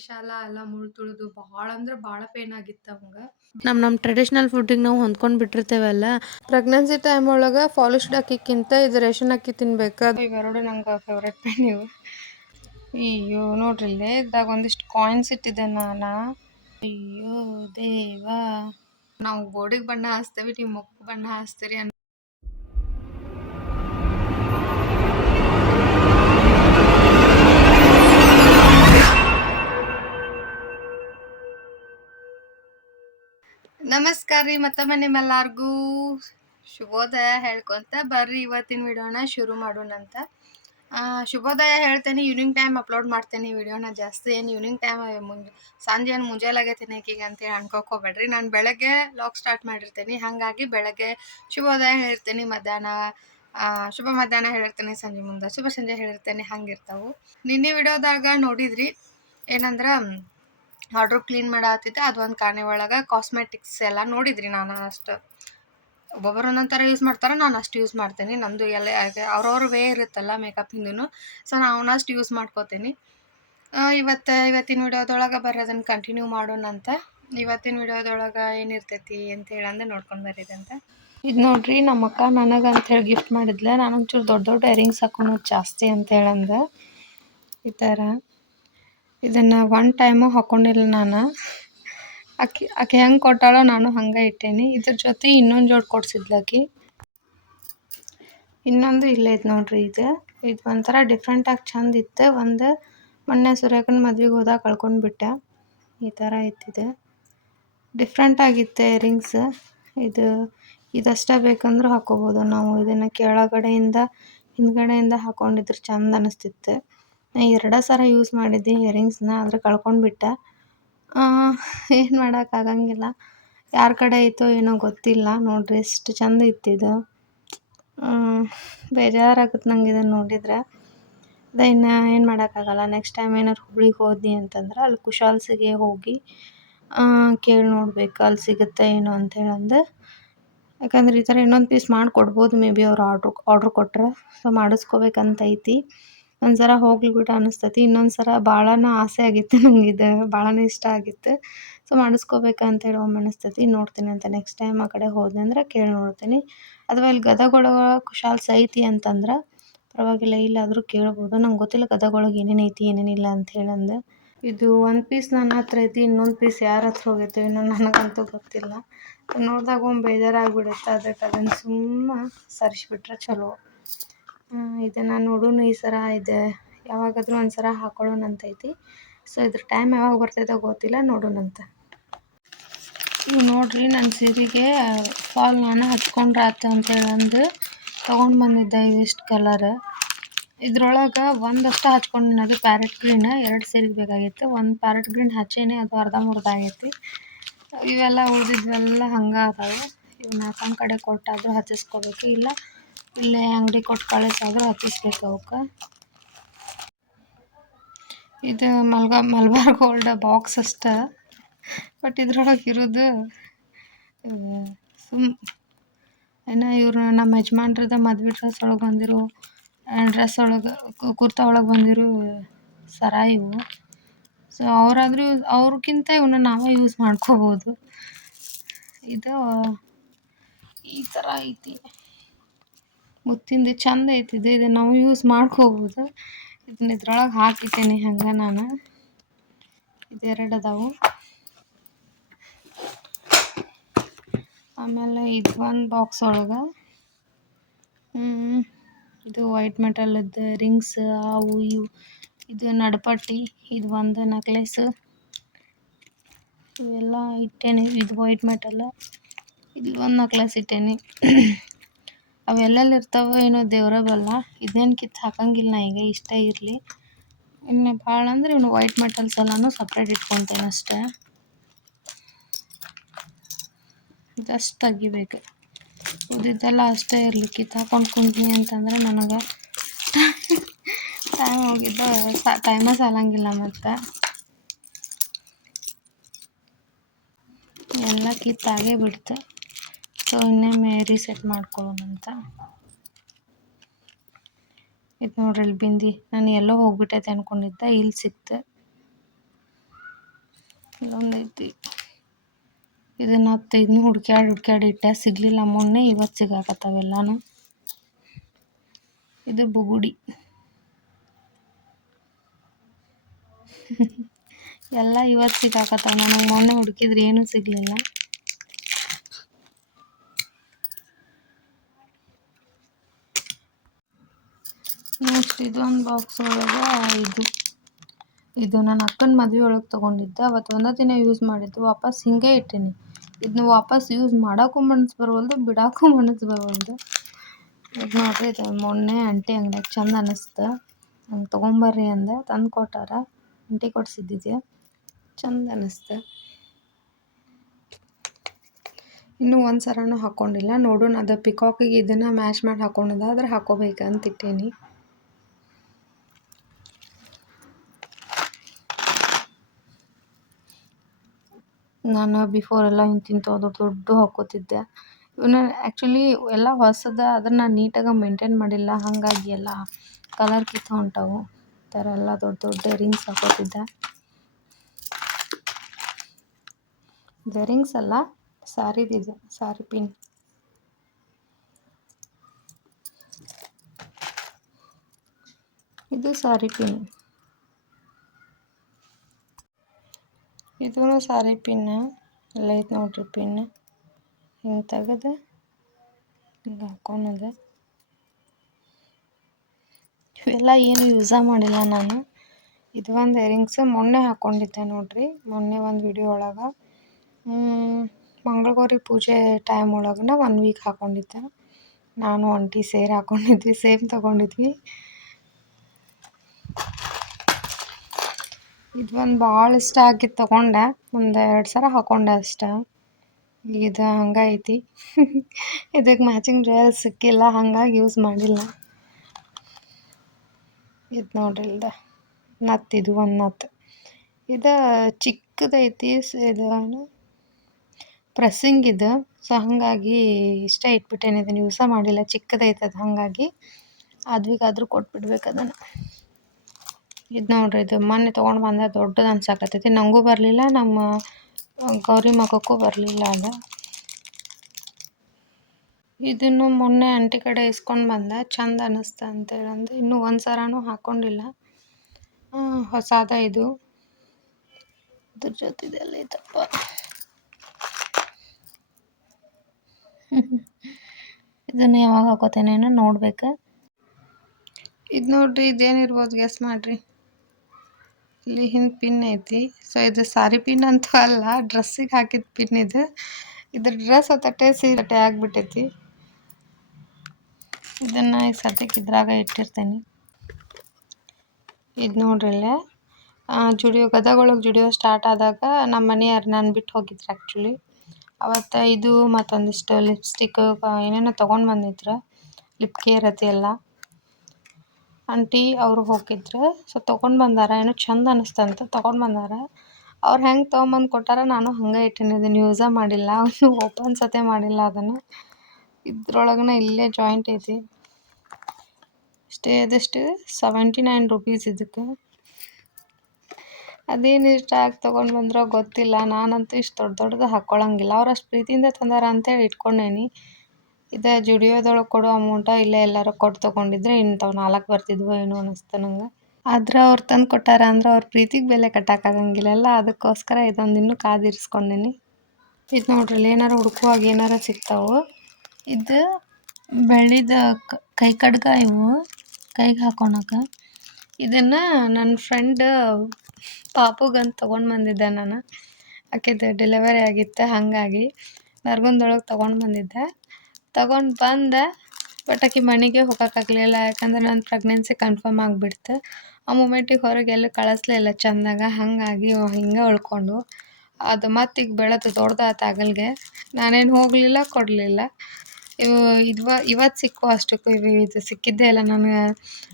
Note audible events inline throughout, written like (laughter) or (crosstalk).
ಮಸಾಲ ಎಲ್ಲ ಮುಳ್ ತುಳಿದು ಬಹಳ ಅಂದ್ರೆ ಬಹಳ ಪೇನ್ ಆಗಿತ್ತು ಅವಂಗ. ನಮ್ ನಮ್ ಟ್ರೆಡಿಷನಲ್ ಫುಡ್ಡಿಗೆ ನಾವು ಹೊಂದ್ಕೊಂಡ್ ಬಿಟ್ಟಿರ್ತೇವಲ್ಲ ಪ್ರೆಗ್ನೆನ್ಸಿ ಟೈಮ್ ಒಳಗೆ ಪಾಲಿಶ್ಡ್ ಅಕ್ಕಿಕ್ಕಿಂತ ಇದು ರೇಷನ್ ಅಕ್ಕಿ ತಿನ್ಬೇಕು. ಅದು ಇವೆರಡು ನಂಗೆ ಫೇವ್ರೆಟ್ ಪೇನ್ ಇವು. ಅಯ್ಯೋ ನೋಡ್ರಿ ಇಲ್ಲೇ ಇದ್ದಾಗ ಒಂದಿಷ್ಟು ಕಾಯಿನ್ಸ್ ಇಟ್ಟಿದ್ದೆ ನಾನ. ಅಯ್ಯೋ ದೇವಾ. ನಾವು ಗೋಡೆಗೆ ಬಣ್ಣ ಹಚ್ತೇವಿ ನೀವು ಮುಖಕ್ಕೆ ಬಣ್ಣ ಹಾಸ್ತೀರಿ ಅನ್ ನಮಸ್ಕಾರ ರೀ ಮತ್ತೊಮ್ಮೆ ನಿಮ್ಮೆಲ್ಲರಿಗೂ. ಶುಭೋದಯ ಹೇಳ್ಕೊಂತ ಬರ್ರಿ ಇವತ್ತಿನ ವಿಡಿಯೋನ ಶುರು ಮಾಡೋಣಂತ ಅಂತ. ಶುಭೋದಯ ಹೇಳ್ತೇನೆ ಈವ್ನಿಂಗ್ ಟೈಮ್ ಅಪ್ಲೋಡ್ ಮಾಡ್ತೇನೆ ವಿಡಿಯೋನ ಜಾಸ್ತಿ. ಏನು ಈವ್ನಿಂಗ್ ಟೈಮ್ ಮುಂಜ್, ಸಂಜೆ ಏನು ಆಗೈತೇನೆ ಅಂತ ಅಂತೇಳಿ ಅನ್ಕೋಕೋಬೇಡ್ರಿ ನಾನು ಬೆಳಗ್ಗೆ ಲಾಗ್ ಸ್ಟಾರ್ಟ್ ಮಾಡಿರ್ತೀನಿ. ಹಾಗಾಗಿ ಬೆಳಗ್ಗೆ ಶುಭೋದಯ ಹೇಳ್ತೀನಿ. ಮಧ್ಯಾಹ್ನ ಶುಭ ಮಧ್ಯಾಹ್ನ ಹೇಳಿರ್ತೇನೆ ಸಂಜೆ ಮುಂದೆ ಶುಭ ಸಂಜೆ ಹೇಳಿರ್ತೇನೆ ಹಂಗಿರ್ತಾವೆ. ನಿನ್ನೆ ವಿಡಿಯೋದಾಗ ನೋಡಿದ್ರಿ, ಏನಂದ್ರೆ ಆರ್ಡ್ರ್ ಕ್ಲೀನ್ ಮಾಡತ್ತಿದ್ದೆ ಅದು ಒಂದು ಕಾಣೆ ಒಳಗೆ ಕಾಸ್ಮೆಟಿಕ್ಸ್ ಎಲ್ಲ ನೋಡಿದ್ರಿ ನಾನು ಅಷ್ಟು. ಒಬ್ಬೊಬ್ಬರು ಒಂದೊಂದು ಥರ ಯೂಸ್ ಮಾಡ್ತಾರೆ, ನಾನು ಅಷ್ಟು ಯೂಸ್ ಮಾಡ್ತೀನಿ. ನಂದು ಎಲ್ಲ ಅವ್ರವ್ರ ವೇ ಇರುತ್ತಲ್ಲ ಮೇಕಪ್ಪಿಂದೂ ಸೊ ನಾನು ಅಷ್ಟು ಯೂಸ್ ಮಾಡ್ಕೋತೀನಿ. ಇವತ್ತು, ಇವತ್ತಿನ ವಿಡಿಯೋದೊಳಗೆ ಬರ್ರಿ ಅದನ್ನು ಕಂಟಿನ್ಯೂ ಮಾಡೋಣ ಅಂತ. ಇವತ್ತಿನ ವಿಡಿಯೋದೊಳಗೆ ಏನಿರ್ತೈತಿ ಅಂತ ಹೇಳಂದು ನೋಡ್ಕೊಂಡು ಬರೀದಂತ ಇದು ನೋಡ್ರಿ, ನಮ್ಮ ಅಕ್ಕ ನನಗೆ ಅಂತೇಳಿ ಗಿಫ್ಟ್ ಮಾಡಿದ್ಲೆ. ನಾನು ಒಂಚೂರು ದೊಡ್ಡ ದೊಡ್ಡ ಇಯರಿಂಗ್ಸ್ ಹಾಕೊಂಡು ಜಾಸ್ತಿ ಅಂತ ಹೇಳಂದ ಈ ಥರ ಇದನ್ನು ಒನ್ ಟೈಮು ಹಾಕೊಂಡಿಲ್ಲ ನಾನು. ಆಕೆ ಆಕೆ ಹೆಂಗೆ ಕೊಟ್ಟಾಳೋ ನಾನು ಹಂಗೆ ಇಟ್ಟೇನಿ. ಇದ್ರ ಜೊತೆ ಇನ್ನೊಂದು ಜೋಡಿ ಕೊಡ್ಸಿದ್ಲು ಆಕಿ. ಇನ್ನೊಂದು ಇಲ್ಲೇ ಐತೆ ನೋಡ್ರಿ ಇದು. ಇದು ಒಂಥರ ಡಿಫ್ರೆಂಟಾಗಿ ಚಂದ ಇತ್ತು. ಒಂದು ಮೊನ್ನೆ ಸೂರ್ಯಕನ ಮದ್ವೆಗೆ ಹೋದಾಗ ಕಳ್ಕೊಂಡು ಬಿಟ್ಟೆ. ಈ ಥರ ಇತ್ತಿದೆ ಡಿಫ್ರೆಂಟ್ ಆಗಿತ್ತು ಇಯರಿಂಗ್ಸ್ ಇದು, ಇದಷ್ಟೇ ಬೇಕಂದ್ರೆ ಹಾಕೋಬೋದು. ನಾವು ಇದನ್ನು ಕೆಳಗಡೆಯಿಂದ ಹಿಂದ್ಗಡೆಯಿಂದ ಹಾಕೊಂಡಿದ್ರೆ ಚಂದ ಅನಿಸ್ತಿತ್ತು. ನಾ ಎರಡೇ ಸಲ ಯೂಸ್ ಮಾಡಿದ್ದೆ ಇಯರಿಂಗ್ಸ್ನ ಆದರೆ ಕಳ್ಕೊಂಡ್ಬಿಟ್ಟೆ ಏನು ಮಾಡೋಕ್ಕಾಗಂಗಿಲ್ಲ ಯಾರ ಕಡೆ ಐತೋ ಏನೋ ಗೊತ್ತಿಲ್ಲ, ನೋಡಿರಿ ಎಷ್ಟು ಚಂದ ಇತ್ತಿದು ಬೇಜಾರಾಗುತ್ತೆ ನಂಗೆ ಇದನ್ನು ನೋಡಿದ್ರೆ. ಅದೇ ಇನ್ನು ಏನು ಮಾಡೋಕ್ಕಾಗಲ್ಲ ನೆಕ್ಸ್ಟ್ ಟೈಮ್ ಏನಾರು ಹುಬ್ಳಿಗೆ ಹೋದ್ನಿ ಅಂತಂದ್ರೆ ಅಲ್ಲಿ ಕುಶಾಲ್ಸಿಗೆ ಹೋಗಿ ಕೇಳಿ ನೋಡ್ಬೇಕು ಅಲ್ಲಿ ಸಿಗುತ್ತೆ ಏನೋ ಅಂತೇಳಂದು ಯಾಕಂದ್ರೆ ಈ ಥರ ಇನ್ನೊಂದು ಪೀಸ್ ಮಾಡಿಕೊಡ್ಬೋದು ಮೇ ಬಿ ಅವ್ರು ಆರ್ಡ್ರ್ ಆರ್ಡ್ರ್ ಕೊಟ್ಟರೆ ಸೊ ಮಾಡಿಸ್ಕೋಬೇಕಂತ ಐತಿ ಒಂದು ಸಲ ಹೋಗ್ಲಿ ಬಿಡು ಅನಿಸ್ತೈತಿ ಇನ್ನೊಂದು ಸಲ ಭಾಳನ ಆಸೆ ಆಗಿತ್ತು (laughs) ನಂಗೆ ಇದು ಭಾಳನೇ ಇಷ್ಟ ಆಗಿತ್ತು. ಸೊ ಮಾಡಿಸ್ಕೋಬೇಕಂತೇಳಿ ಒಮ್ಮೆ ಅನಿಸ್ತೈತಿ, ನೋಡ್ತೀನಿ ಅಂತ ನೆಕ್ಸ್ಟ್ ಟೈಮ್ ಆ ಕಡೆ ಹೋದೆ ಅಂದ್ರೆ ಕೇಳಿ ನೋಡ್ತೀನಿ. ಅಥವಾ ಇಲ್ಲಿ ಗದಗ ಒಳಗೆ ಕುಶಾಲ್ಸ್ ಐತಿ ಅಂತಂದ್ರೆ, ಪರವಾಗಿಲ್ಲ ಇಲ್ಲಾದರೂ ಕೇಳ್ಬೋದು. ನಂಗೆ ಗೊತ್ತಿಲ್ಲ ಗದಗೊಳಗೆ ಏನೇನು ಐತಿ ಏನೇನಿಲ್ಲ ಅಂತ ಹೇಳಂದು ಇದು ಒಂದು ಪೀಸ್ ನನ್ನ ಹತ್ರ ಐತಿ, ಇನ್ನೊಂದು ಪೀಸ್ ಯಾರ ಹತ್ರ ಹೋಗೈತೆ ಏನೋ ನನಗಂತೂ ಗೊತ್ತಿಲ್ಲ. ನೋಡಿದಾಗ ಒಮ್ಮೆ ಬೇಜಾರಾಗ್ಬಿಡುತ್ತೆ, ಅದಕ್ಕೆ ಅದನ್ನು ಸುಮ್ಮ ಸರಿಸ್ಬಿಟ್ರೆ ಚಲೋ. ಇದನ್ನು ನೋಡೋಣ ಈ ಸಲ ಇದು. ಯಾವಾಗಾದರೂ ಒಂದು ಸಲ ಹಾಕೊಳ್ಳೋಣ ಅಂತ ಐತಿ ಸೊ ಇದ್ರ ಟೈಮ್ ಯಾವಾಗ ಬರ್ತೈತೋ ಗೊತ್ತಿಲ್ಲ. ನೋಡೋಣಂತ ಇವು ನೋಡ್ರಿ ನನ್ನ ಸೀರೆಗೆ ಫಾಲ್ ನಾನು ಹಚ್ಕೊಂಡ್ರೆ ಆತು ಅಂತೇಳಂದು ತೊಗೊಂಡು ಬಂದಿದ್ದೆ ಇದಿಷ್ಟು ಕಲರ್ ಇದ್ರೊಳಗೆ ಒಂದಷ್ಟು ಹಚ್ಕೊಂಡು ಅದು ಪ್ಯಾರೆಟ್ ಗ್ರೀನ್ ಎರಡು ಸೀರೆಗೆ ಬೇಕಾಗಿತ್ತು. ಒಂದು ಪ್ಯಾರೆಟ್ ಗ್ರೀನ್ ಹಚ್ಚೇನೆ. ಅದು ಅರ್ಧ ಮುರ್ಧ ಆಗೈತಿ ಇವೆಲ್ಲ ಉಳಿದಿದ್ವೆಲ್ಲ ಹಂಗೆ ಅದಾವೆ. ಇವು ಅಕ್ಕನ ಕಡೆ ಕೊಟ್ಟಾದರೂ ಹಚ್ಚಿಸ್ಕೋಬೇಕು. ಇಲ್ಲ ಇಲ್ಲೇ ಅಂಗಡಿ ಕೊಟ್ಟು ಕಳಿಸಾದ್ರೆ ಹತ್ತಿಸ್ಬೇಕು ಅವಕ್ಕೆ. ಇದು ಮಲ್ಗ ಮಲ್ಬಾರ್ ಗೋಲ್ಡ್ ಬಾಕ್ಸ್ ಅಷ್ಟೇ. ಬಟ್ ಇದ್ರೊಳಗೆ ಇರೋದು ಸುಮ್, ಏನೋ ಇವರು ನಮ್ಮ ಯಜಮಾನ್ರದ ಮದ್ವೆ ಡ್ರೆಸ್ ಒಳಗೆ ಬಂದಿರು ಡ್ರೆಸ್ ಒಳಗೆ ಕುರ್ತಾ ಒಳಗೆ ಬಂದಿರೋ ಸರ ಇವು. ಸೊ ಅವರಾದ್ರೂ ಅವ್ರಿಗಿಂತ ಇವನ್ನ ನಾವೇ ಯೂಸ್ ಮಾಡ್ಕೋಬೋದು. ಇದು ಈ ಥರ ಐತಿ. ಮುತ್ತಿಂದು ಚಂದ ಐತಿ ಇದು ಇದನ್ನು ನಾವು ಯೂಸ್ ಮಾಡ್ಕೋಬೋದು. ಇದನ್ನ ಇದ್ರೊಳಗೆ ಹಾಕಿದ್ದೇನೆ ಹಂಗೆ ನಾನು. ಇದೆರಡು ಅದಾವು. ಆಮೇಲೆ ಇದು ಒಂದು ಬಾಕ್ಸ್ ಒಳಗೆ ಇದು ವೈಟ್ ಮೆಟಲದ್ದು ರಿಂಗ್ಸ್ ಅವು ಇವು, ಇದು ನಡಪಟ್ಟಿ, ಇದು ಒಂದು ನೆಕ್ಲೆಸ್ ಇವೆಲ್ಲ ಇಟ್ಟೇನಿ, ಇದು ವೈಟ್ ಮೆಟಲ್ ಇದು ಒಂದು ನೆಕ್ಲೆಸ್ ಇಟ್ಟೇನಿ. ಅವೆಲ್ಲೆಲ್ಲಿ ಇರ್ತಾವೋ ಏನೋ ದೇವ್ರ ಬಲ್ಲ ಇದೇನು ಕಿತ್ತು ಹಾಕಂಗಿಲ್ಲ ನಾ ಈಗ, ಇಷ್ಟೇ ಇರಲಿ. ಇನ್ನು ಭಾಳ ಅಂದ್ರೆ ಇವನು ವೈಟ್ ಮೆಟಲ್ಸ್ ಎಲ್ಲನೂ ಸಪ್ರೇಟ್ ಇಟ್ಕೊತೇನೆ ಅಷ್ಟೇ. ಜಸ್ಟ್ ತೆಗಿಬೇಕು. ಉದ್ದಿದ್ದೆಲ್ಲ ಅಷ್ಟೇ ಇರಲಿ ಕಿತ್ತು ಹಾಕೊಂಡು ಕುಂತೀನಿ ಅಂತಂದ್ರೆ ನನಗೆ ಟೈಮ್ ಹೋಗಿದ್ದು, ಸ ಟೈಮೇ ಸಾಲಂಗಿಲ್ಲ ಮತ್ತು. ಎಲ್ಲ ಕಿತ್ತಾಗೇ ಬಿಡ್ತು. ಸೊ ಇನ್ನೊಮ್ಮೆ ರೀಸೆಟ್ ಮಾಡ್ಕೊಳ್ಳೋಣ ಅಂತ. ಇದು ನೋಡ್ರಿ ಇಲ್ಲಿ ಬಿಂದಿ. ನಾನು ಎಲ್ಲೋ ಹೋಗ್ಬಿಟ್ಟೈತೆ ಅಂದ್ಕೊಂಡಿದ್ದೆ ಇಲ್ಲಿ ಸಿಕ್ತು. ಇಲ್ಲೊಂದೈತಿ. ಇದನ್ನ ಹತ್ತು ಇದನ್ನ ಹುಡ್ಕ್ಯಾಡಿ ಹುಡ್ಕ್ಯಾಡಿ ಇಟ್ಟೆ ಸಿಗಲಿಲ್ಲ. ಮೊನ್ನೆ ಇವತ್ತು ಸಿಗಾಕತ್ತಾವೆಲ್ಲನೂ ಇದು ಬುಗುಡಿ. (laughs) ಎಲ್ಲ ಇವತ್ತು ಸಿಗಾಕತ್ತಾವ. ನನಗೆ ಮೊನ್ನೆ ಹುಡುಕಿದ್ರೆ ಏನೂ ಸಿಗಲಿಲ್ಲ. ಇದೊಂದು ಬಾಕ್ಸ್ ಒಳಗೆ ಇದು. ಇದು ನನ್ನ ಅಕ್ಕನ ಮದುವೆ ಒಳಗೆ ತೊಗೊಂಡಿದ್ದೆ. ಅವತ್ತು ಒಂದೇ ದಿನ ಯೂಸ್ ಮಾಡಿದ್ದು. ವಾಪಸ್ ಹಿಂಗೆ ಇಟ್ಟೀನಿ. ಇದನ್ನ ವಾಪಸ್ ಯೂಸ್ ಮಾಡೋಕ್ಕೂ ಮನಸ್ಸು ಬರವಲ್ದು, ಬಿಡೋಕ್ಕೂ ಮನಸ್ಸು ಬರವಲ್ದು. ಇದು ನೋಡ್ರಿ, ಇದು ಮೊನ್ನೆ ಆಂಟಿ ಅಂಗಡಿಯಾಗ ಚಂದ ಅನ್ನಿಸ್ತು ಹಂಗೆ ತೊಗೊಂಬರ್ರಿ ಅಂದೆ. ತಂದು ಕೊಟ್ಟಾರ. ಆಂಟಿ ಕೊಡ್ಸಿದ್ದಿದೆ ಚಂದ ಅನ್ನಿಸ್ತು ಇನ್ನೂ ಒಂದು ಸರನೂ ಹಾಕ್ಕೊಂಡಿಲ್ಲ ನೋಡೋಣ, ಅದು ಪಿಕಾಕಿಗೆ ಇದನ್ನು ಮ್ಯಾಚ್ ಮಾಡಿ ಹಾಕ್ಕೊಂಡಿದ್ದೆ ಆದ್ರೆ ಹಾಕೋಬೇಕಂತ ಇಟ್ಟೇನಿ. ನಾನು ಬಿಫೋರ್ ಎಲ್ಲ ಇಂತಿಂತ ದೊಡ್ಡ ದೊಡ್ಡ ಹಾಕೋತಿದ್ದೆ ಇವನ್ನ ಆ್ಯಕ್ಚುಲಿ ಎಲ್ಲ ಹೊಸದ, ಅದನ್ನು ನೀಟಾಗಿ ಮೇಂಟೇನ್ ಮಾಡಿಲ್ಲ. ಹಾಗಾಗಿ ಎಲ್ಲ ಕಲರ್ ಕಿತ್ತು ಹೊಂಟವು. ಈ ಥರ ಎಲ್ಲ ದೊಡ್ಡ ದೊಡ್ಡ ರಿಂಗ್ಸ್ ಹಾಕೋತಿದ್ದೆ ರಿಂಗ್ಸ್ ಅಲ್ಲ ಸಾರಿದಿದೆ ಸಾರಿ ಪಿನ್ ಇದು ಸಾರಿ ಪಿನ್ ಇದೂ ಸಾರಿ ಪಿನ್ ಐತೆ ನೋಡ್ರಿ ಪಿನ್. ಹಿಂಗೆ ತೆಗೆದು ಹಿಂಗೆ ಹಾಕೊಳೋದು ಇವೆಲ್ಲ ಏನು ಯೂಸ ಮಾಡಿಲ್ಲ ನಾನು. ಇದು ಒಂದು ಇಯರಿಂಗ್ಸ್ ಮೊನ್ನೆ ಹಾಕ್ಕೊಂಡಿದ್ದೆ ನೋಡ್ರಿ, ಮೊನ್ನೆ ಒಂದು ವಿಡಿಯೋ ಒಳಗೆ. ಮಂಗಳಗೌರಿ ಪೂಜೆ ಟೈಮ್ ಒಳಗನ ಒನ್ ವೀಕ್ ಹಾಕ್ಕೊಂಡಿದ್ದೆ ನಾನು ಒಂಟಿ ಸೇರಿ ಹಾಕ್ಕೊಂಡಿದ್ವಿ ಸೇಮ್ ತೊಗೊಂಡಿದ್ವಿ. ಇದು ಒಂದು ಭಾಳ ಇಷ್ಟ ಆಗಿದ್ದು ತಗೊಂಡೆ. ಒಂದು ಎರಡು ಸಲ ಹಾಕೊಂಡೆ ಅಷ್ಟೆ. ಇದು ಹಂಗೈತಿ ಇದಕ್ಕೆ ಮ್ಯಾಚಿಂಗ್ ಜ್ಯುವೆಲ್ ಸಿಕ್ಕಿಲ್ಲ, ಹಂಗಾಗಿ ಯೂಸ್ ಮಾಡಿಲ್ಲ. ಇದು ನೋಡ್ರಿ ಇಲ್ದ. ನತ್ತು ಇದು, ಒಂದು ನತ್ತು ಇದು ಚಿಕ್ಕದೈತಿ ಇದು ಪ್ರೆಸ್ಸಿಂಗ್ ಇದು. ಸೊ ಹಾಗಾಗಿ ಇಷ್ಟ ಇಟ್ಬಿಟ್ಟೇನೆ ಇದನ್ನು ಯೂಸ ಮಾಡಿಲ್ಲ. ಚಿಕ್ಕದೈತೆ ಅದು ಹಾಗಾಗಿ. ಅದ್ವಿಗಾದರೂ ಕೊಟ್ಬಿಡ್ಬೇಕು ಅದನ್ನು. ಇದು ನೋಡ್ರಿ, ಇದು ಮೊನ್ನೆ ತೊಗೊಂಡು ಬಂದ ದೊಡ್ಡದು ಅನ್ಸಾಕತ್ತೈತಿ. ನನಗೂ ಬರಲಿಲ್ಲ, ನಮ್ಮ ಗೌರಿ ಮಗಕ್ಕೂ ಬರಲಿಲ್ಲ ಅದು. ಇದನ್ನು ಮೊನ್ನೆ ಅಂಟಿ ಕಡೆ ಇಸ್ಕೊಂಡು ಬಂದೆ, ಚಂದ ಅನ್ನಿಸ್ತ ಅಂತೇಳಂದು ಇನ್ನೂ ಒಂದು ಸರನೂ ಹಾಕ್ಕೊಂಡಿಲ್ಲ ಹೊಸಾದ ಇದು. ಇದ್ರ ಜೊತೆದೆಲ್ಲ ಇದಪ್ಪ ಇದನ್ನು ಯಾವಾಗ ಹಾಕೋತೇನೇನೋ ನೋಡ್ಬೇಕು. ಇದು ನೋಡ್ರಿ ಇದೇನಿರ್ಬೋದು ಗೆಸ್ ಮಾಡ್ರಿ. ಇಲ್ಲಿ ಪಿನ್ ಐತಿ. ಸೊ ಇದು ಸಾರಿ ಪಿನ್ ಅಂತೂ ಅಲ್ಲ, ಡ್ರೆಸ್ಸಿಗೆ ಹಾಕಿದ ಪಿನ್ ಇದು. ಇದ್ರ ಡ್ರೆಸ್ ತಟ್ಟೆ ಸೀರೆ ಆಗಿಬಿಟ್ಟೈತಿ. ಇದನ್ನು ಈಗ ಸದ್ಯಕ್ಕೆ ಇದ್ರಾಗ ಇಟ್ಟಿರ್ತೇನೆ. ಇದು ನೋಡ್ರಿ ಇಲ್ಲೇ. ಜುಡಿಯೋ ಗದಗೊಳಗೆ ಜುಡಿಯೋ ಸ್ಟಾರ್ಟ್ ಆದಾಗ ನಮ್ಮ ಮನೆಯವ್ರು ನಾನು ಬಿಟ್ಟು ಹೋಗಿದ್ರು ಆ್ಯಕ್ಚುಲಿ ಅವತ್ತು ಇದು ಮತ್ತೊಂದಿಷ್ಟು ಲಿಪ್ಸ್ಟಿಕ್ ಏನೇನೋ ತೊಗೊಂಡು ಬಂದಿದ್ರು. ಲಿಪ್ ಕೇರ್ ಅತಿ ಎಲ್ಲ. ಆಂಟಿ ಅವರು ಹೋಗಿದ್ರು. ಸೊ ತೊಗೊಂಡು ಬಂದಾರ. ಏನೋ ಚಂದ ಅನಿಸ್ತಂತ. ತೊಗೊಂಡು ಬಂದಾರ. ಅವ್ರು ಹೆಂಗೆ ತೊಗೊಂಬಂದು ಕೊಟ್ಟಾರ? ನಾನು ಹಂಗೆ ಇಟ್ಟೀನಿ. ಇದನ್ನು ಯೂಸ ಮಾಡಿಲ್ಲ. ಅವನು (laughs) ಓಪನ್ ಸತೆ ಮಾಡಿಲ್ಲ ಅದನ್ನು. ಇದ್ರೊಳಗನ ಇಲ್ಲೇ ಜಾಯಿಂಟ್ ಐತಿ. ಅಷ್ಟೇ ಅದಷ್ಟು ಸೆವೆಂಟಿ ನೈನ್ ರುಪೀಸ್ ಇದಕ್ಕೆ. ಅದೇನು ಇಷ್ಟ ಆಗಿ ತೊಗೊಂಡು ಬಂದ್ರೋ ಗೊತ್ತಿಲ್ಲ. ನಾನಂತೂ ಇಷ್ಟು ದೊಡ್ಡ ದೊಡ್ಡದು ಹಾಕ್ಕೊಳ್ಳಂಗಿಲ್ಲ ಅವ್ರು ಅಷ್ಟು ಪ್ರೀತಿಯಿಂದ ತಂದಾರ ಅಂತೇಳಿ ಇಟ್ಕೊಂಡೇನಿ. ಇದು ಜುಡಿಯೋದೊಳಗೆ ಕೊಡೋ ಅಮೌಂಟ ಇಲ್ಲೇ ಎಲ್ಲರೂ ಕೊಟ್ಟು ತಗೊಂಡಿದ್ರೆ ಇಂಥವು ನಾಲ್ಕು ಬರ್ತಿದ್ವೋ ಏನೋ ಅನ್ನಿಸ್ತು ನಂಗೆ. ಆದ್ರೆ ಅವ್ರು ತಂದು ಕೊಟ್ಟಾರ ಅಂದ್ರೆ ಅವ್ರ ಪ್ರೀತಿಗೆ ಬೆಲೆ ಕಟ್ಟೋಕ್ಕಾಗಂಗಿಲ್ಲಲ್ಲ ಅದಕ್ಕೋಸ್ಕರ ಇದೊಂದು ಇನ್ನೂ ಕಾದಿರಿಸ್ಕೊಂಡೀನಿ ಇದು ನೋಡ್ರಿ ಏನಾರು ಹುಡುಕುವಾಗ ಏನಾರ ಸಿಗ್ತಾವೆ. ಇದು ಬೆಳ್ಳಿದ ಕ- ಕೈ ಕಡ್ಗ ಇವು ಕೈಗೆ ಹಾಕೊಳಕ ಇದನ್ನು ನನ್ನ ಫ್ರೆಂಡ್ ಪಾಪುಗಂತ ತೊಗೊಂಡು ಬಂದಿದ್ದೆ ನಾನು. ಆಕೆದು ಡೆಲಿವರಿ ಆಗಿತ್ತು, ಹಾಗಾಗಿ ನರ್ಗುಂದೊಳಗೆ ತೊಗೊಂಡು ಬಂದಿದ್ದೆ. ತೊಗೊಂಡು ಬಂದೆ ಬಟ್ ಆಕಿ ಮನೆಗೆ ಹೋಗೋಕ್ಕಾಗಲಿಲ್ಲ ಯಾಕಂದ್ರೆ ನನ್ನ ಪ್ರೆಗ್ನೆನ್ಸಿ ಕನ್ಫರ್ಮ್ ಆಗಿಬಿಡ್ತು. ಆ ಮೂಮೆಂಟಿಗೆ ಹೊರಗೆ ಎಲ್ಲೂ ಕಳಿಸ್ಲಿಲ್ಲ ಚಂದಾಗ. ಹಾಗಾಗಿ ಹಿಂಗೆ ಉಳ್ಕೊಂಡು. ಅದು ಮತ್ತೆ ಈಗ ಬೆಳೆದು ದೊಡ್ಡದಾತ ಆಗಲ್ಗೆ ನಾನೇನು ಹೋಗಲಿಲ್ಲ, ಕೊಡಲಿಲ್ಲ. ಇವು ಇದ್ವ ಇವತ್ತು ಸಿಕ್ಕು ಅಷ್ಟಕ್ಕೂ ಇವು, ಇದು ಸಿಕ್ಕಿದ್ದೇ ಇಲ್ಲ ನಾನು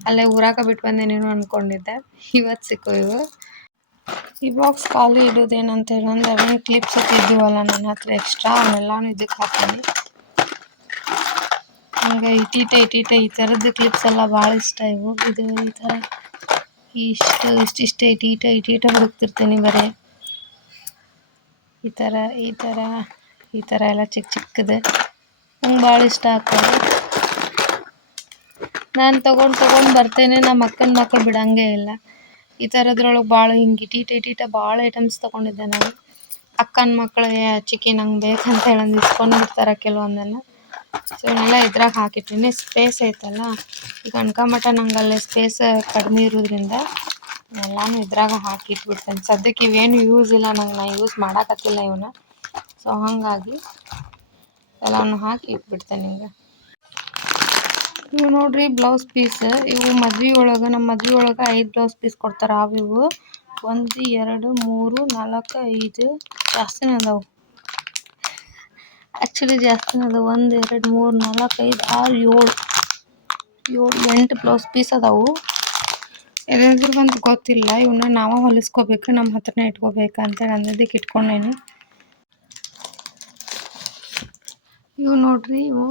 ಅಲ್ಲೇ ಊರಾಗ ಬಿಟ್ಟು ಬಂದೇನೇನೋ ಅಂದ್ಕೊಂಡಿದ್ದೆ ಇವತ್ತು ಸಿಕ್ಕು ಇವು. ಈ ಬಾಕ್ಸ್ ಖಾಲಿ ಇಡೋದೇನಂತ ಹೇಳಂದ್ರೆ ಅಂದ್ರೆ ಕ್ಲಿಪ್ಸ್ ಇದ್ದಿವಲ್ಲ ನನ್ನ ಹತ್ರ ಎಕ್ಸ್ಟ್ರಾ ಅವನ್ನೆಲ್ಲನೂ ಇದಕ್ಕೆ ಹಾಕೀನಿ ನನಗೆ ಇಟೀಟ ಇಟೀಟ ಈ ಥರದ್ದು ಕ್ಲಿಪ್ಸ್ ಎಲ್ಲ ಭಾಳ ಇಷ್ಟ. ಇವು ಇದು ಈ ಥರ ಇಷ್ಟು ಇಷ್ಟಿಷ್ಟ ಇಟೀಟ ಇಟೀಟ ಹುಡುಕ್ತಿರ್ತೀನಿ ಬರೀ. ಈ ಥರ ಈ ಥರ ಈ ಥರ ಎಲ್ಲ ಚಿಕ್ಕ ಚಿಕ್ಕದು. ನಂಗೆ ಭಾಳ ಇಷ್ಟ ಆಗ್ತದೆ. ನಾನು ತೊಗೊಂಡು ತೊಗೊಂಡು ಬರ್ತೇನೆ, ನಮ್ಮ ಅಕ್ಕನ ಮಕ್ಕಳು ಬಿಡಂಗೇ ಇಲ್ಲ. ಈ ಥರದ್ರೊಳಗೆ ಭಾಳ ಹಿಂಗೆ ಇಟೀಟ ಇಟೀಟ ಭಾಳ ಐಟಮ್ಸ್ ತೊಗೊಂಡಿದ್ದೆ ನಾನು. ಅಕ್ಕನ ಮಕ್ಕಳಿಗೆ ಚಿಕ್ಕಿ ನಂಗೆ ಬೇಕಂತ ಹೇಳಂದು ಇಸ್ಕೊಂಡು ಬಿಡ್ತಾರೆ ಕೆಲವೊಂದನ್ನು. ಸೊ ಎಲ್ಲ ಇದ್ರಾಗ ಹಾಕಿಟ್ಟಿನಿ. ಸ್ಪೇಸ್ ಐತಲ್ಲ? ಈಗ ಅನ್ಕೊಂಬಟ್ಟ ನಂಗೆ ಅಲ್ಲಿ ಸ್ಪೇಸ್ ಕಡಿಮೆ ಇರೋದ್ರಿಂದ ಎಲ್ಲಾನು ಇದ್ರಾಗ ಹಾಕಿಟ್ಬಿಡ್ತೇನೆ. ಸದ್ಯಕ್ಕೆ ಇವೇನು ಯೂಸ್ ಇಲ್ಲ ನಂಗೆ, ನಾ ಯೂಸ್ ಮಾಡಾಕತ್ತಿಲ್ಲ ಇವನ್ನ ಸೊ ಹಾಗಾಗಿ ಎಲ್ಲವನ್ನು ಹಾಕಿ ಇಟ್ಬಿಡ್ತೇನೆ ಹಿಂಗೆ ಇವು ನೋಡ್ರಿ ಬ್ಲೌಸ್ ಪೀಸ್ ಇವು ಮದ್ವೆ ಒಳಗೆ ನಮ್ಮ ಮದ್ವೆ ಒಳಗೆ ಐದು ಬ್ಲೌಸ್ ಪೀಸ್ ಕೊಡ್ತಾರೆ. ಅವು ಇವು ಒಂದು, ಎರಡು, ಮೂರು, ನಾಲ್ಕು, ಐದು ಜಾಸ್ತಿನೇ ಅದಾವು. ಆ್ಯಕ್ಚುಲಿ ಜಾಸ್ತಿನೇ ಅದಾವು ಒಂದು, ಎರಡು, ಮೂರು, ನಾಲ್ಕು, ಐದು, ಆರು, ಏಳು. ಏಳು, ಎಂಟು ಬ್ಲೌಸ್ ಪೀಸ್ ಅದಾವು. ಎಲ್ಲಿದ್ರು ಅಂತ ಗೊತ್ತಿಲ್ಲ ಇವನ್ನ ನಾವೇ ಹೊಲಿಸ್ಕೋಬೇಕು ನಮ್ಮ ಹತ್ರನೇ ಇಟ್ಕೋಬೇಕು ಅಂತೇಳಿ ಅಂದಿದ್ದಕ್ಕೆ ಇಟ್ಕೊಂಡೇನಿ. ಇವು ನೋಡ್ರಿ, ಇವು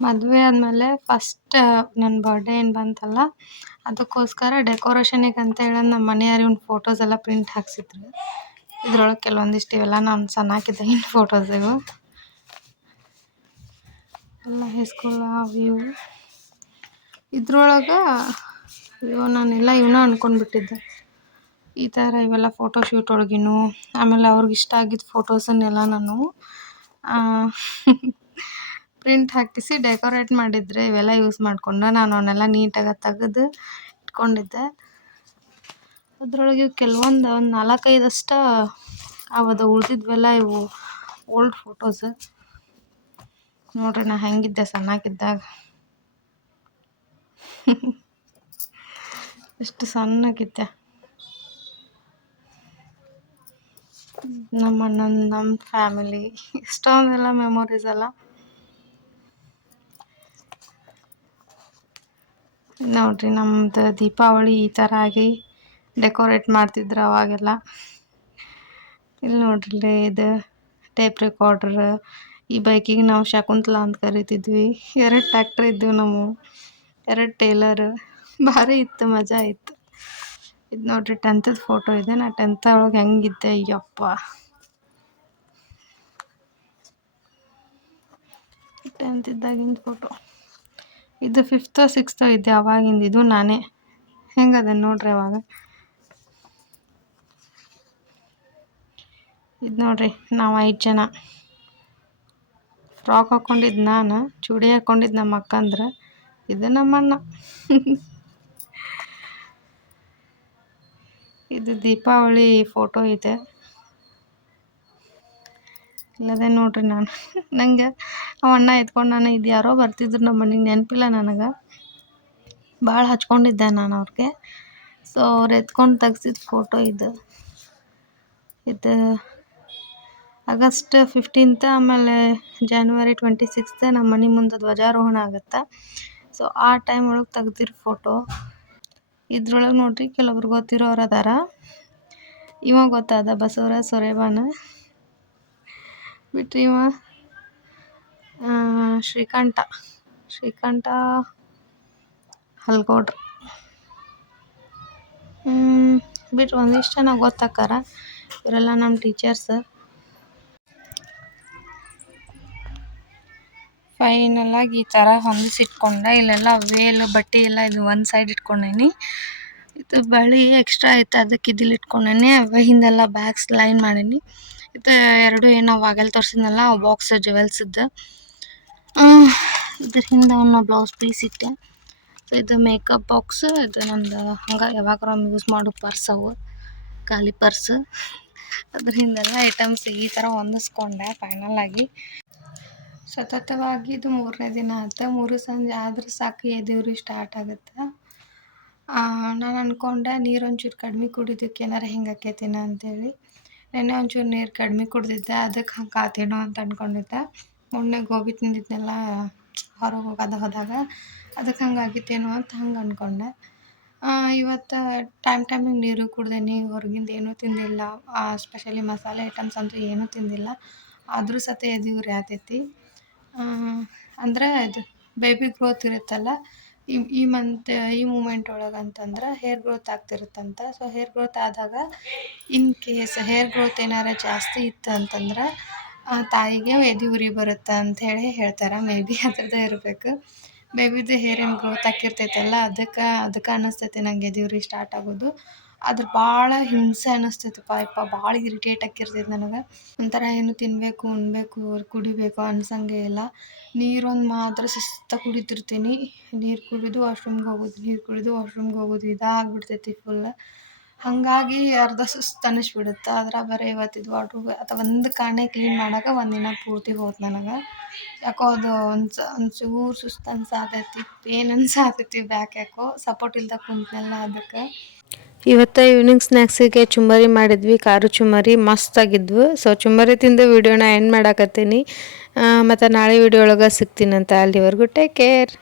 ಮದುವೆ ಆದಮೇಲೆ ಫಸ್ಟ್ ನನ್ನ ಬರ್ಡೇ ಏನು ಬಂತಲ್ಲ, ಅದಕ್ಕೋಸ್ಕರ ಡೆಕೋರೇಷನಿಗೆ ಅಂತ ಹೇಳಿ ನಮ್ಮ ಮನೆಯವ್ರು ಇವ್ನ ಫೋಟೋಸ್ ಎಲ್ಲ ಪ್ರಿಂಟ್ ಹಾಕ್ಸಿದ್ರು. ಇದ್ರೊಳಗೆ ಕೆಲವೊಂದಿಷ್ಟು ಇವೆಲ್ಲ ನಾನು ಸಣ್ಣಾಕಿದ್ದ ಇನ್ನು ಫೋಟೋಸ್ ಇವು. ಎಲ್ಲ ಹೈಸ್ಕೂಲ್ ವ್ಯೂ ಇದ್ರೊಳಗೆ ಅಯ್ಯೋ ನಾನೆಲ್ಲ ಇವನ್ನ ಅಂದ್ಕೊಂಡ್ಬಿಟ್ಟಿದ್ದೆ ಈ ಥರ ಇವೆಲ್ಲ ಫೋಟೋ ಶೂಟ್ ಒಳಗಿನು, ಆಮೇಲೆ ಅವ್ರಿಗೆ ಇಷ್ಟ ಆಗಿದ್ದ ಫೋಟೋಸನ್ನೆಲ್ಲ ನಾನು ಪ್ರಿಂಟ್ ಹಾಕಿಸಿ ಡೆಕೋರೇಟ್ ಮಾಡಿದ್ರೆ ಇವೆಲ್ಲ ಯೂಸ್ ಮಾಡ್ಕೊಂಡು ನಾನು ಅವನ್ನೆಲ್ಲ ನೀಟಾಗಿ ತೆಗೆದು ಇಟ್ಕೊಂಡಿದ್ದೆ. ಅದ್ರೊಳಗೆ ಕೆಲವೊಂದು ಒಂದು ನಾಲ್ಕೈದಷ್ಟ ಅವದು ಉಳ್ದಿದ್ವೆಲ್ಲ ಇವು ಓಲ್ಡ್ ಫೋಟೋಸ್ ನೋಡ್ರಿ, ನಾ ಹೆಂಗಿದ್ದೆ ಸಣ್ಣಾಗಿದ್ದಾಗ. ಎಷ್ಟು ಸಣ್ಣಕ್ಕಿದ್ದೆ ನಮ್ಮ ಅಣ್ಣನ, ನಮ್ಮ ಫ್ಯಾಮಿಲಿ ಇಷ್ಟೊಂದೆಲ್ಲ ಮೆಮೊರೀಸ್ ಎಲ್ಲ ನೋಡ್ರಿ, ನಮ್ದು ದೀಪಾವಳಿ ಈ ಥರ ಆಗಿ ಡೆಕೋರೇಟ್ ಮಾಡ್ತಿದ್ರು ಅವಾಗೆಲ್ಲ. ಇಲ್ಲಿ ನೋಡ್ರಿ ಇದು ಟೇಪ್ ರೆಕಾರ್ಡರ್ ಈ ಬೈಕಿಗೆ ನಾವು ಶಕುಂತಲ ಅಂತ ಕರಿತಿದ್ವಿ. ಎರಡು ಟ್ಯಾಕ್ಟ್ರ್ ಇದ್ದವು ನಾವು ಎರಡು ಟೇಲರ್ ಭಾರಿ ಇತ್ತು, ಮಜಾ ಇತ್ತು. ಇದು ನೋಡ್ರಿ ಟೆಂತದ ಫೋಟೋ ಇದೆ. ನಾ ಟೆಂತ್ ಒಳಗೆ ಹೆಂಗಿದ್ದೆ, ಅಯ್ಯಪ್ಪ. ಟೆಂತ್ ಇದ್ದಾಗಿಂದ ಫೋಟೋ ಇದು ಫಿಫ್ತೋ ಸಿಕ್ಸ್ತೋ ಇದ್ದೆ ಅವಾಗಿಂದ. ಇದು ನಾನೇ. ಹೆಂಗದೆ ನೋಡ್ರಿ ಅವಾಗ? ಇದು ನೋಡ್ರಿ, ನಾವು ಐದು ಜನ. ಫ್ರಾಕ್ ಹಾಕ್ಕೊಂಡಿದ್ದು ನಾನು, ಚೂಡಿ ಹಾಕ್ಕೊಂಡಿದ್ದು ನಮ್ಮ ಅಕ್ಕಂದ್ರೆ, ಇದು ನಮ್ಮಣ್ಣ ಇದು ದೀಪಾವಳಿ ಫೋಟೋ ಇದೆ. ಇಲ್ಲದೆ ನೋಡ್ರಿ ನಾನು. ನನಗೆ ಅವ ಅಣ್ಣ ಎತ್ಕೊಂಡು ನಾನು ಇದು ಯಾರೋ ಬರ್ತಿದ್ರು ನಮ್ಮ ಮನೆಗೆ, ನೆನಪಿಲ್ಲ ನನಗೆ. ಭಾಳ ಹಚ್ಕೊಂಡಿದ್ದೆ ನಾನು ಅವ್ರಿಗೆ. ಸೊ ಅವ್ರು ಎತ್ಕೊಂಡು ತೆಗ್ಸಿದ ಫೋಟೋ ಇದು. ಇದು ಆಗಸ್ಟ್ ಫಿಫ್ಟೀನ್ತ್ ಆಮೇಲೆ ಜಾನ್ವರಿ ಟ್ವೆಂಟಿ ಸಿಕ್ಸ್ತ್ ನಮ್ಮ ಮನೆ ಮುಂದೆ ಧ್ವಜಾರೋಹಣ ಆಗುತ್ತೆ. ಸೊ ಆ ಟೈಮ್ ಒಳಗೆ ತೆಗ್ದಿರೋ ಫೋಟೋ ಇದ್ರೊಳಗೆ ನೋಡ್ರಿ ಕೆಲವ್ರು ಗೊತ್ತಿರೋರು ಅದಾರ. ಇವ ಗೊತ್ತಾದ ಬಸವರಾಜ್ ಸೊರೇಬಾನ. ಬಿಟ್ರಿ ಇವ ಶ್ರೀಕಂಠ ಶ್ರೀಕಂಠ ಹಲ್ಗೋಡ್ರು. ಬಿಟ್ರೆ ಒಂದಿಷ್ಟು ಜನ ಗೊತ್ತಾಕಾರ ಇವರೆಲ್ಲ ನಮ್ಮ ಟೀಚರ್ಸ್ ಫೈನಲ್ ಆಗಿ ಈ ಥರ ಹೊಂದಿಸಿಟ್ಕೊಂಡೆ ಇಲ್ಲೆಲ್ಲ ವೇಲ್ ಬಟ್ಟೆ ಎಲ್ಲ ಇದು ಒಂದು ಸೈಡ್ ಇಟ್ಕೊಂಡೇನಿ. ಇದು ಬಳಿ ಎಕ್ಸ್ಟ್ರಾ ಐತೆ, ಅದಕ್ಕೆ ಇದಿಲ್ಲಿ ಇಟ್ಕೊಂಡೇನಿ. ಅವ ಹಿಂದೆಲ್ಲ ಬ್ಯಾಗ್ಸ್ ಲೈನ್ ಮಾಡೀನಿ. ಇದು ಎರಡು ಏನೋ ವಾಗಲ್ ತೋರಿಸಿದ್ನಲ್ಲ, ಆ ಬಾಕ್ಸ್ ಜುವೆಲ್ಸದ್ದು ಇದ್ರ ಹಿಂದೆ ಅವನ್ನ ಬ್ಲೌಸ್ ಪೀಸ್ ಇಟ್ಟೆ. ಸೊ ಇದು ಮೇಕಪ್ ಬಾಕ್ಸ್ ಇದು ನಂದು ಹಂಗೆ ಯಾವಾಗಾರ ಒಮ್ಮೆ ಯೂಸ್ ಮಾಡೋ ಪರ್ಸ್ ಅವು. ಖಾಲಿ ಪರ್ಸ್ ಅದ್ರ ಹಿಂದೆಲ್ಲ ಐಟಮ್ಸ್ ಈ ಥರ ಹೊಂದಿಸ್ಕೊಂಡೆ ಫೈನಲ್ ಆಗಿ. ಸತತವಾಗಿ ಇದು ಮೂರನೇ ದಿನ ಆಯ್ತು ಮೂರು ಸಂಜೆ ಆದ್ರೆ ಸಾಕು ಎದೇವ್ರಿ ಸ್ಟಾರ್ಟ್ ಆಗುತ್ತೆ. ನಾನು ಅಂದ್ಕೊಂಡೆ ನೀರು ಒಂಚೂರು ಕಡಿಮೆ ಕುಡಿದಕ್ಕೆ ಏನಾರ ಹಿಂಗೆ ಹಾಕೈತಿನ ಅಂತೇಳಿ. ನೆನ್ನೆ ಒಂಚೂರು ನೀರು ಕಡಿಮೆ ಕುಡಿದಿದ್ದೆ ಅದಕ್ಕೆ ಹಂಗೆ ಆತೇನೋ ಅಂತ ಅಂದ್ಕೊಂಡಿದ್ದೆ ಮೊನ್ನೆ ಗೋಬಿ ತಿಂದಿದ್ನೆಲ್ಲ, ಹೊರಗೆ ಹೋಗೋದು ಹೋದಾಗ. ಅದಕ್ಕೆ ಹಂಗೆ ಆಗಿತ್ತೇನೋ ಅಂತ ಹಂಗೆ ಅಂದ್ಕೊಂಡೆ ಇವತ್ತು ಟೈಮ್ ಟೈಮಿಗೆ ನೀರು ಕುಡ್ದೇನಿ, ಹೊರಗಿಂದ ಏನೂ ತಿಂದಿಲ್ಲ. ಸ್ಪೆಷಲಿ ಮಸಾಲೆ ಐಟಮ್ಸ್ ಅಂತೂ ಏನೂ ತಿಂದಿಲ್ಲ. ಆದರೂ ಸತ ಎದೆ ಉರಿ ಆತೈತಿ. ಅಂದರೆ ಇದು ಬೇಬಿ ಗ್ರೋತ್ ಇರುತ್ತಲ್ಲ? ಈ ಈ ಮಂತ್ ಈ ಮೂಮೆಂಟ್ ಒಳಗೆ ಅಂತಂದ್ರೆ ಹೇರ್ ಗ್ರೋತ್ ಆಗ್ತಿರುತ್ತಂತ. ಸೊ ಹೇರ್ ಗ್ರೋತ್ ಆದಾಗ ಇನ್ ಕೇಸ್ ಹೇರ್ ಗ್ರೋತ್ ಏನಾರ ಜಾಸ್ತಿ ಇತ್ತು ಅಂತಂದ್ರೆ ತಾಯಿಗೆ ಎದೆ ಉರಿ ಬರುತ್ತೆ ಅಂಥೇಳಿ ಹೇಳ್ತಾರೆ. ಮೇ ಬಿ ಅದ್ರದ್ದೇ ಇರಬೇಕು. ಬೇಬಿದು ಹೇರ್ ಏನು ಗ್ರೋತ್ ಆಗಿರ್ತೈತಲ್ಲ ಅದಕ್ಕೆ ಅದಕ್ಕೆ ಅನ್ನಿಸ್ತೈತಿ ನಂಗೆ ಎದೆ ಉರಿ ಸ್ಟಾರ್ಟ್ ಆಗೋದು. ಅದ್ರ ಭಾಳ ಹಿಂಸೆ ಅನಿಸ್ತೈತಪ್ಪ ಯಪ್ಪ, ಭಾಳ ಇರಿಟೇಟ್ ಆಗಿರ್ತೈತೆ ನನಗೆ. ಒಂಥರ ಏನು ತಿನ್ನಬೇಕು ಉಣ್ಣಬೇಕು ಕುಡಿಬೇಕು ಅನ್ಸಂಗೆ ಇಲ್ಲ. ನೀರೊಂದು ಮಾತ್ರ ಶಿಸ್ತಾಗಿ ಕುಡಿತಿರ್ತೀನಿ. ನೀರು ಕುಡಿದು ವಾಶ್ರೂಮ್ಗೆ ಹೋಗೋದು, ನೀರು ಕುಡಿದು ವಾಶ್ರೂಮ್ಗೆ ಹೋಗೋದು ಇದಾಗ್ಬಿಡ್ತೈತಿ ಫುಲ್ ಹಾಗಾಗಿ ಅರ್ಧ ಸುಸ್ತು ಅನ್ನಿಸ್ಬಿಡುತ್ತೆ. ಅದ್ರ ಬರೀ ಇವತ್ತಿದ್ದು ವಾಟ್ರು ಅಥವಾ ಒಂದು ಕಾಣೆ ಕ್ಲೀನ್ ಮಾಡೋಕೆ ಒಂದಿನ ಪೂರ್ತಿ ಹೋಯ್ತು ನನಗೆ. ಯಾಕೋ ಅದು ಒಂದು ಒಂಚೂರು ಸುಸ್ತು ಅನ್ಸಾತೈತಿ ಪೇನ್ ಅನ್ಸಾತೈತಿ ಬ್ಯಾಕ್ ಯಾಕೋ ಸಪೋರ್ಟ್ ಇಲ್ದ ಕುಂತ್ನಲ್ಲ ಅದಕ್ಕೆ. ಇವತ್ತು ಈವ್ನಿಂಗ್ ಸ್ನ್ಯಾಕ್ಸಿಗೆ ಚುಮ್ಮರಿ ಮಾಡಿದ್ವಿ, ಖಾರು ಚುಮ್ಮರಿ ಮಸ್ತಾಗಿದ್ವು ಸೊ ಚುಮ್ಮರಿ ತಿಂದು ವಿಡಿಯೋನ ಎಂಡ್ ಮಾಡಾಕತ್ತೀನಿ. ಮತ್ತು ನಾಳೆ ವಿಡಿಯೋ ಒಳಗೆ ಸಿಗ್ತೀನಂತ ಅಲ್ಲಿವರೆಗೂ ಟೇಕ್ ಕೇರ್